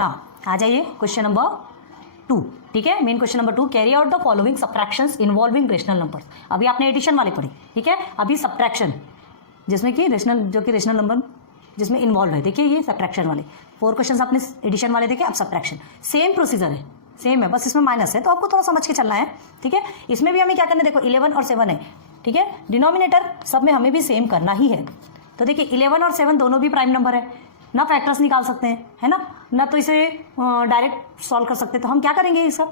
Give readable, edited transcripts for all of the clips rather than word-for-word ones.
रखना, आ जाइए question number 2, ठीक है। Main question number 2, carry out the following subtractions involving rational numbers. अभी आपने एडिशन वाले पढ़े, ठीक है। अभी सब्ट्रैक्शन जिसमें कि रेशनल, जो कि रेशनल नंबर जिसमें इन्वॉल्व है, देखिए ये सब्ट्रैक्शन वाले 4 क्वेश्चन आपने एडिशन वाले देखे। अब सब्ट्रैक्शन सेम प्रोसीजर है, सेम है, बस इसमें माइनस है, तो आपको थोड़ा समझ के चलना है, ठीक है। इसमें भी हमें क्या करना है, देखो 11 और 7 है, ठीक है। डिनोमिनेटर सब में हमें भी सेम करना ही है। तो देखिए 11 और 7 दोनों भी प्राइम नंबर है ना, फैक्टर्स निकाल सकते हैं, है ना तो इसे डायरेक्ट सॉल्व कर सकते हैं। तो हम क्या करेंगे, इसका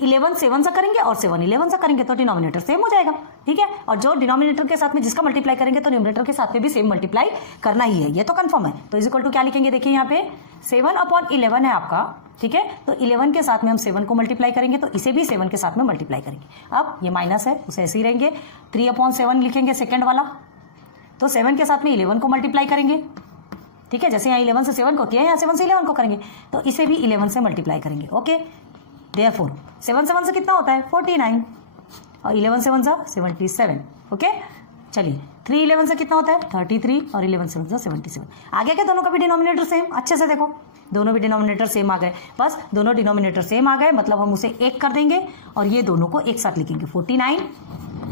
11 7 से करेंगे और 7 11 से करेंगे, तो डिनोमिनेटर सेम हो जाएगा, ठीक है। और जो डिनोमिनेटर के साथ में जिसका मल्टीप्लाई करेंगे तो न्यूमरेटर के साथ में भी सेम मल्टीप्लाई करना ही है, ये तो कंफर्म है। तो इज इक्वल टू क्या लिखेंगे, देखिए यहाँ पे 7/11 है आपका, ठीक है। तो 11 के साथ में हम 7 को मल्टीप्लाई करेंगे, तो इसे भी 7 के साथ में मल्टीप्लाई करेंगे। अब ये माइनस है, उसे ऐसे ही रहेंगे। 3/7 लिखेंगे सेकेंड वाला, तो 7 के साथ में 11 को मल्टीप्लाई करेंगे, ठीक है। जैसे यहाँ 11 से 7 को किया, यहाँ 7 से 11 को करेंगे, तो इसे भी 11 से मल्टीप्लाई करेंगे, ओके। देयरफॉर 7 7 से कितना होता है 49, और 11 7 से 77, ओके। चलिए 3 11 से कितना होता है 33, और 11 7 से 77। आगे क्या दोनों का भी डिनोमिनेटर सेम, अच्छे से देखो दोनों भी डिनोमिनेटर सेम आ गए, बस दोनों डिनोमिनेटर सेम आ गए, मतलब हम उसे 1 कर देंगे और ये दोनों को एक साथ लिखेंगे, 49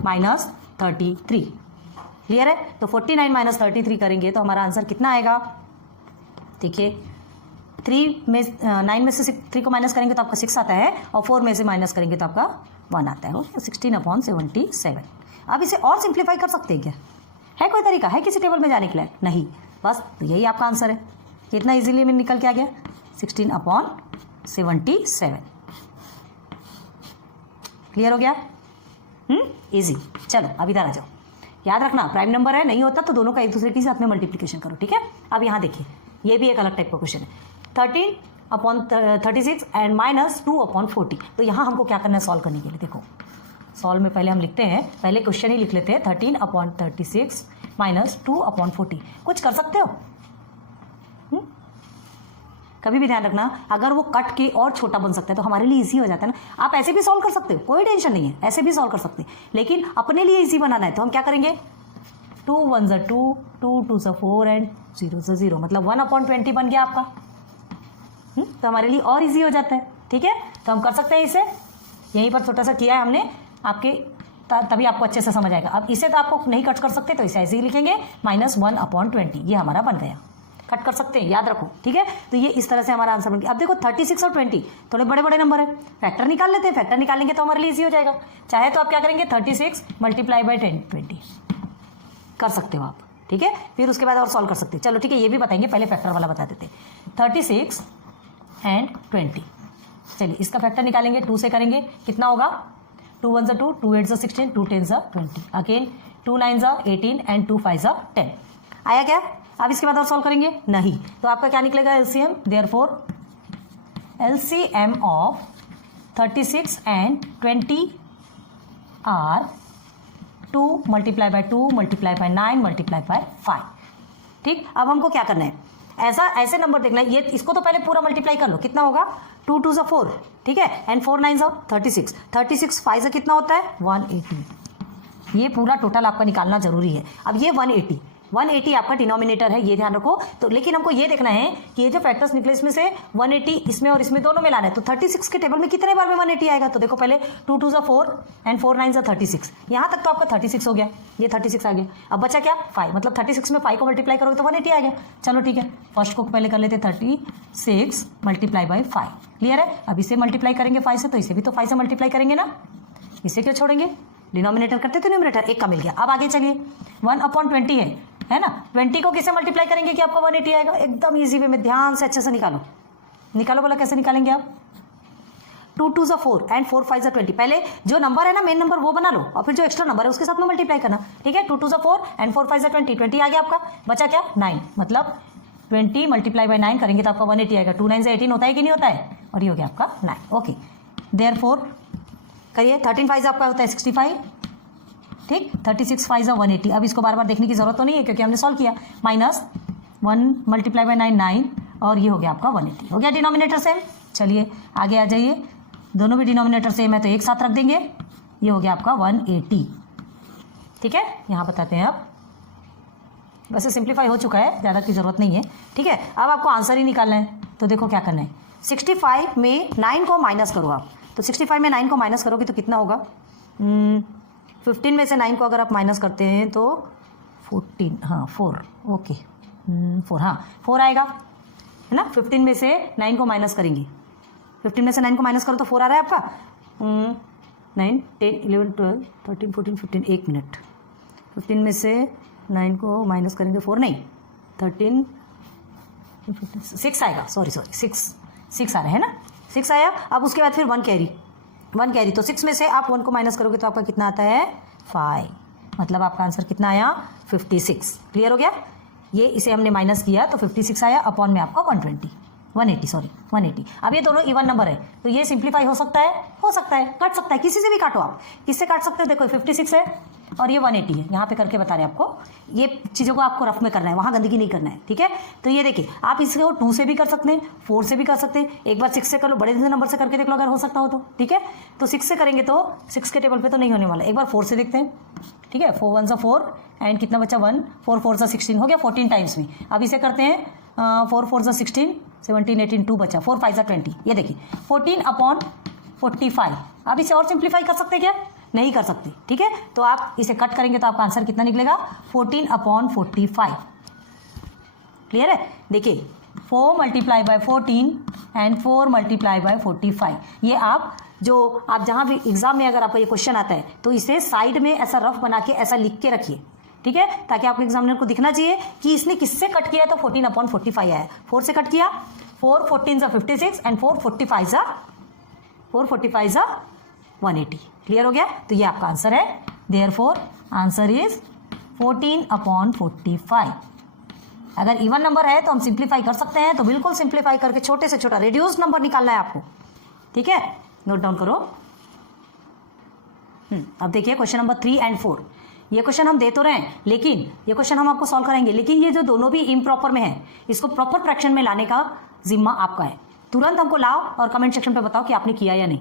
माइनस 33, क्लियर है। तो 49 माइनस 33 करेंगे तो हमारा आंसर कितना आएगा, देखिए 9 में से 3 को माइनस करेंगे तो आपका 6 आता है, और 4 में से माइनस करेंगे तो आपका 1 आता है, 16/77। अब इसे और सिंप्लीफाई कर सकते हैं क्या, है कोई तरीका, है किसी टेबल में जाने के लिए, नहीं, बस तो यही आपका आंसर है। कितना इजीली में निकल के आ गया 16/77, क्लियर हो गया, इजी। चलो अब इधर आ जाओ, याद रखना प्राइम नंबर है, नहीं होता तो दोनों का एक दूसरे के साथ में मल्टीप्लिकेशन करो, ठीक है। अब यहाँ देखिए ये भी एक अलग टाइप का क्वेश्चन है, 13/36 एंड माइनस 2/40। तो यहाँ हमको क्या करना है सॉल्व करने के लिए, देखो सॉल्व में पहले हम लिखते हैं, पहले क्वेश्चन ही लिख लेते हैं, 13/36 माइनस 2/40। कुछ कर सकते हो, कभी भी ध्यान रखना, अगर वो कट के और छोटा बन सकता है तो हमारे लिए इजी हो जाता है ना। आप ऐसे भी सॉल्व कर सकते हो, कोई टेंशन नहीं है, ऐसे भी सॉल्व कर सकते हैं, लेकिन अपने लिए इजी बनाना है तो हम क्या करेंगे, 2 1 2, 2 2 4 एंड 0 0, मतलब 1/20 बन गया आपका। तो हमारे लिए और इजी हो जाता है, ठीक है। तो हम कर सकते हैं इसे, यहीं पर छोटा सा किया है हमने आपके, तभी आपको अच्छे से समझ आएगा। अब इसे तो आपको नहीं कट कर सकते, तो इसे ऐसे ही लिखेंगे -1/20, ये हमारा बन गया। कट कर सकते हैं, याद रखो, ठीक है। तो ये इस तरह से हमारा आंसर बन गया। अब देखो 36 और 20 थोड़े बड़े बड़े नंबर है, फैक्टर निकाल लेते हैं, फैक्टर निकालेंगे तो हमारे लिए इजी हो जाएगा। चाहे तो आप क्या करेंगे 36 मल्टीप्लाई बाई 20 कर सकते हो आप, ठीक है। फिर उसके बाद और सॉल्व कर सकते हैं, चलो ठीक है, ये भी बताएंगे, पहले फैक्टर वाला बता देते हैं। 36 एंड 20, चलिए इसका फैक्टर निकालेंगे, 2 से करेंगे, कितना होगा 2 1 2, 2 8 16, 2 10 20, अगेन 2 9 18 एंड 2 5 10। आया क्या, अब इसके बाद और सॉल्व करेंगे, नहीं, तो आपका क्या निकलेगा LCM, therefore LCM of 36 and 20 are 2 multiply by 2 multiply by 9 multiply by 5, ठीक। अब हमको क्या करना है, ऐसे नंबर देखना है, ये इसको तो पहले पूरा मल्टीप्लाई कर लो, कितना होगा 2 2 4, ठीक है, एंड 4 9 36, 36 5 कितना होता है 180, ये पूरा टोटल आपका निकालना जरूरी है। अब ये 180 आपका डिनोमिनेटर है, ये ध्यान रखो। तो लेकिन हमको ये देखना है कि ये जो फैक्टर्स निकले इसमें से 180 इसमें और इसमें दोनों में लाना है, तो 36 के टेबल में कितने बार में 180 आएगा, तो देखो पहले 2 2 4 एंड 4 9 36, यहाँ तक तो आपका 36 हो गया, ये 36 आ गया। अब बचा क्या 5, मतलब 36 में 5 को मल्टीप्लाई करोगे तो 180 आ गया। चलो ठीक है, फर्स्ट को पहले कर लेते 36 मल्टीप्लाई बाई 5, क्लियर है। अब इसे मल्टीप्लाई करेंगे 5 से, तो इसे भी तो 5 से मल्टीप्लाई करेंगे ना, इसे क्यों छोड़ेंगे, डिनोमिनेटर करते तो न्यूमरेटर एक का मिल गया। अब आगे चलिए 1/20 है ना, 20 को किससे मल्टीप्लाई करेंगे कि आपका 180 आएगा, एकदम इजी वे में, ध्यान से अच्छे से निकालो बोला कैसे निकालेंगे आप, 2 2 4 एंड 4 5 20, पहले जो नंबर है ना मेन नंबर वो बना लो, और फिर जो एक्स्ट्रा नंबर है उसके साथ में मल्टीप्लाई करना, ठीक है। 2 2 4 एंड 4 5 20 आ गया आपका, बचा क्या 9, मतलब 20 मल्टीप्लाई बाई 9 करेंगे तो आपका 180 आएगा। 2 9 18 होता है कि नहीं होता है, और ये हो गया आपका 9, ओके। देयरफॉर करिए 13 5 आपका होता है 65, ठीक, 36 5 180। अब इसको बार बार देखने की जरूरत तो नहीं है क्योंकि हमने सॉल्व किया, -1 मल्टीप्लाई बाई 9 9, और ये हो गया आपका 180, हो गया डिनोमिनेटर सेम। चलिए आगे आ जाइए, दोनों भी डिनोमिनेटर सेम है तो एक साथ रख देंगे, ये हो गया आपका 180, ठीक है। यहाँ बताते हैं, अब वैसे सिंप्लीफाई हो चुका है, ज़्यादा की जरूरत नहीं है, ठीक है। अब आपको आंसर ही निकालना है, तो देखो क्या करना है, 65 में 9 को माइनस करो आप, तो 65 में 9 को माइनस करोगे तो कितना होगा? 15 में से 9 को अगर आप माइनस करते हैं तो 14, हाँ 4, ओके 4, हाँ 4 आएगा, है ना। 15 में से 9 को माइनस करेंगे, 15 में से 9 को माइनस करो तो 4 आ रहा है आपका। 9, 10, 11, 12, 13, 14, 15, 1 मिनट। 15 में से 9 को माइनस करेंगे 4 नहीं, 13, 6 आएगा, सॉरी 6 आ रहा है ना, 6 आया। अब उसके बाद फिर 1 कैरी, तो 6 में से आप 1 को माइनस करोगे तो आपका कितना आता है? 5, मतलब आपका आंसर कितना आया? 56। क्लियर हो गया? ये इसे हमने माइनस किया तो 56 आया, अपॉन में आपका 180। अब ये दोनों इवन नंबर है तो ये सिंप्लीफाई हो सकता है, कट सकता है, किसी से भी काटो आप, किससे काट सकते हो? देखो 56 है और ये 180 है, यहाँ पे करके बता रहे हैं आपको। ये चीज़ों को आपको रफ में करना है, वहाँ गंदगी नहीं करना है, ठीक है। तो ये देखिए आप इसको 2 से भी कर सकते हैं, 4 से भी कर सकते हैं, एक बार 6 से कर लो, बड़े नंबर से करके देख लो अगर हो सकता हो तो, ठीक है। तो 6 से करेंगे तो 6 के टेबल पे तो नहीं होने वाला, एक बार 4 से देखते हैं, ठीक है। 4 1 4 एंड कितना बचा? 1, 4 4 16 हो गया 14 टाइम्स में। अब इसे करते हैं 4 4 16, 17 18, 2 बचा, 4 5 20, ये देखिए 14/45। अब इसे और सिंप्लीफाई कर सकते क्या? नहीं कर सकते, ठीक है। तो आप इसे कट करेंगे तो आपका आंसर कितना निकलेगा? 14/45। क्लियर है? देखिए 4 × 14 एंड 4 × 45। ये आप जहाँ भी एग्जाम में अगर आपको ये क्वेश्चन आता है तो इसे साइड में ऐसा रफ बना के ऐसा लिख के रखिए, ठीक है, ताकि आपको एग्जामिनर को दिखना चाहिए कि इसने किससे कट किया है। तो 14/45 आया, 4 से कट किया, 4 14 56 एंड 4 45 180। क्लियर हो गया? तो ये आपका आंसर है। Therefore answer is 14/45। अगर इवन नंबर है तो हम सिंप्लीफाई कर सकते हैं, तो बिल्कुल सिंप्लीफाई करके छोटे से छोटा रिड्यूस नंबर निकालना है आपको, ठीक है। नोट डाउन करो। अब देखिए क्वेश्चन नंबर 3 एंड 4। ये क्वेश्चन हम दे तो रहे हैं, लेकिन ये क्वेश्चन हम आपको सॉल्व कराएंगे, लेकिन ये जो दोनों भी इम्प्रॉपर में है, इसको प्रॉपर फ्रैक्शन में लाने का जिम्मा आपका है। तुरंत हमको लाओ और कमेंट सेक्शन पे बताओ कि आपने किया या नहीं।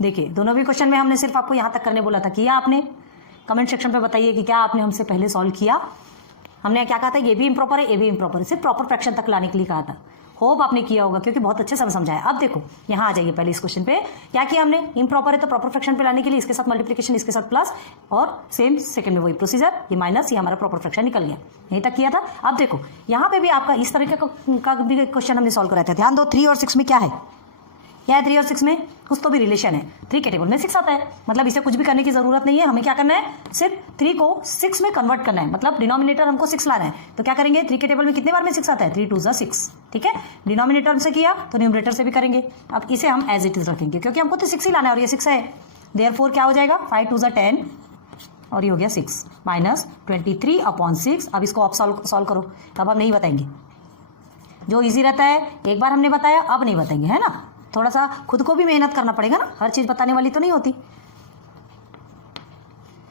देखिए दोनों भी क्वेश्चन में हमने सिर्फ आपको यहाँ तक करने बोला था, किया आपने? कमेंट सेक्शन पे बताइए कि क्या आपने हमसे पहले सॉल्व किया। हमने क्या कहा था? ये भी इम्प्रॉपर है, ये भी इम्प्रॉपर है, सिर्फ प्रॉपर फ्रैक्शन तक लाने के लिए कहा था। होप आपने किया होगा क्योंकि बहुत अच्छे से समझाया। अब देखो यहाँ आ जाइए, पहले इस क्वेश्चन पे क्या किया हमने? इम्प्रॉपर है तो प्रॉपर फ्रैक्शन पे लाने के लिए इसके साथ मल्टीप्लिकेशन, इसके साथ प्लस, और सेम सेकंड में वही प्रोसीजर, ये माइनस, ये हमारा प्रॉपर फ्रैक्शन निकल गया। यहीं तक किया था। अब देखो यहाँ पे भी आपका इस तरह का भी क्वेश्चन हमने सॉल्व कराया था। ध्यान दो 3 और 6 में क्या है? 3 और 6 में कुछ तो भी रिलेशन है। 3 के टेबल में 6 आता है, मतलब इसे कुछ भी करने की जरूरत नहीं है। हमें क्या करना है? सिर्फ 3 को 6 में कन्वर्ट करना है, मतलब डिनोमिनेटर हमको 6 लाना है। तो क्या करेंगे? 3 के टेबल में कितने बार में 6 आता है? 3 2 6, ठीक है। डिनोमिनेटर से किया तो न्यूमरेटर से भी करेंगे। अब इसे हम एज इट इज रखेंगे क्योंकि हमको तो 6 ही लाना है और ये 6 है। देयरफॉर क्या हो जाएगा? 5 2 10 और ये हो गया 6 माइनस 23/6। अब इसको आप सॉल्व करो, तब हम नहीं बताएंगे। जो ईजी रहता है एक बार हमने बताया, अब नहीं बताएंगे, है ना। थोड़ा सा खुद को भी मेहनत करना पड़ेगा ना, हर चीज़ बताने वाली तो नहीं होती।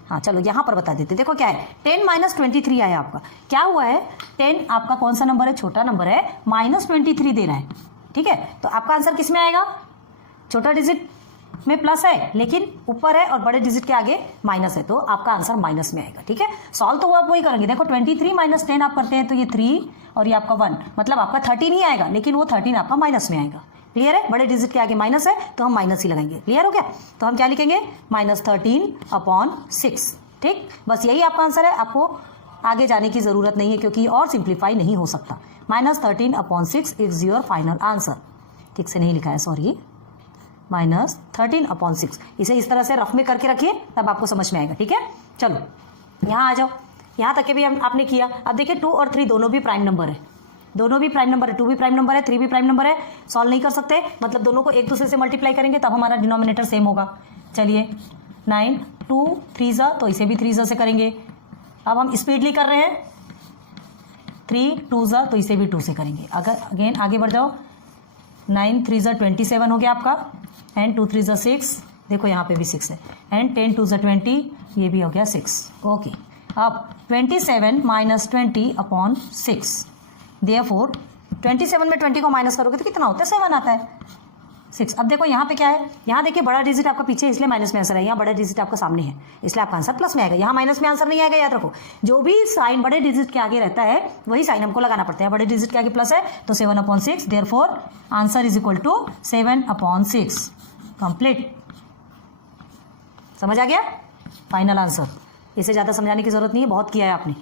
हाँ चलो यहाँ पर बता देते। देखो क्या है? 10 - 23 आया आपका। क्या हुआ है? 10 आपका कौन सा नंबर है? छोटा नंबर है, -23 दे रहा है, ठीक है। तो आपका आंसर किस में आएगा? छोटा डिजिट में प्लस है लेकिन ऊपर है और बड़े डिजिट के आगे माइनस है, तो आपका आंसर माइनस में आएगा, ठीक है। सॉल्व तो आप वही करेंगे। देखो 23 - 10 आप करते हैं तो ये 3 और ये आपका 1, मतलब आपका 13 ही आएगा, लेकिन वो 13 आपका माइनस में आएगा। क्लियर है? बड़े डिजिट के आगे माइनस है तो हम माइनस ही लगाएंगे। क्लियर हो गया? तो हम क्या लिखेंगे? -13/6, ठीक। बस यही आपका आंसर है, आपको आगे जाने की जरूरत नहीं है क्योंकि और सिंप्लीफाई नहीं हो सकता। -13/6 इज योर फाइनल आंसर। ठीक से नहीं लिखा है, सॉरी, -13/6। इसे इस तरह से रफ में करके रखिए, तब आपको समझ में आएगा, ठीक है। चलो यहाँ आ जाओ, यहाँ तक के भी आपने किया। अब देखिए 2 और 3 दोनों भी प्राइम नंबर है, दोनों भी प्राइम नंबर है। 2 भी प्राइम नंबर है, 3 भी प्राइम नंबर है। सॉल्व नहीं कर सकते, मतलब दोनों को एक दूसरे से मल्टीप्लाई करेंगे तब हमारा डिनोमिनेटर सेम होगा। चलिए 9 2 3 तो इसे भी 3 से करेंगे। अब हम स्पीडली कर रहे हैं, 3 2 तो इसे भी 2 से करेंगे। अगर अगेन आगे बढ़ जाओ, 9 3 27 हो गया आपका, एंड 2 3 6, देखो यहाँ पे भी 6 है, एंड 10 2 20, ये भी हो गया 6। ओके, अब 27 - 20/6। देयरफॉर 27 में 20 को माइनस करोगे तो कितना होता है? 7 आता है। 6। अब देखो यहाँ पे क्या है, यहाँ देखिए बड़ा डिजिट आपका पीछे इसलिए माइनस में आंसर है, यहाँ बड़ा डिजिट आपका सामने है इसलिए आपका आंसर प्लस में आएगा, यहाँ माइनस में आंसर नहीं आएगा। याद रखो जो भी साइन बड़े डिजिट के आगे रहता है वही साइन हमको लगाना पड़ता है। बड़े डिजिट के आगे प्लस है तो 7/6, therefore answer is equal to 7/6। Complete, समझ आ गया? Final answer. इसे ज़्यादा समझाने की जरूरत नहीं है, बहुत किया है आपने।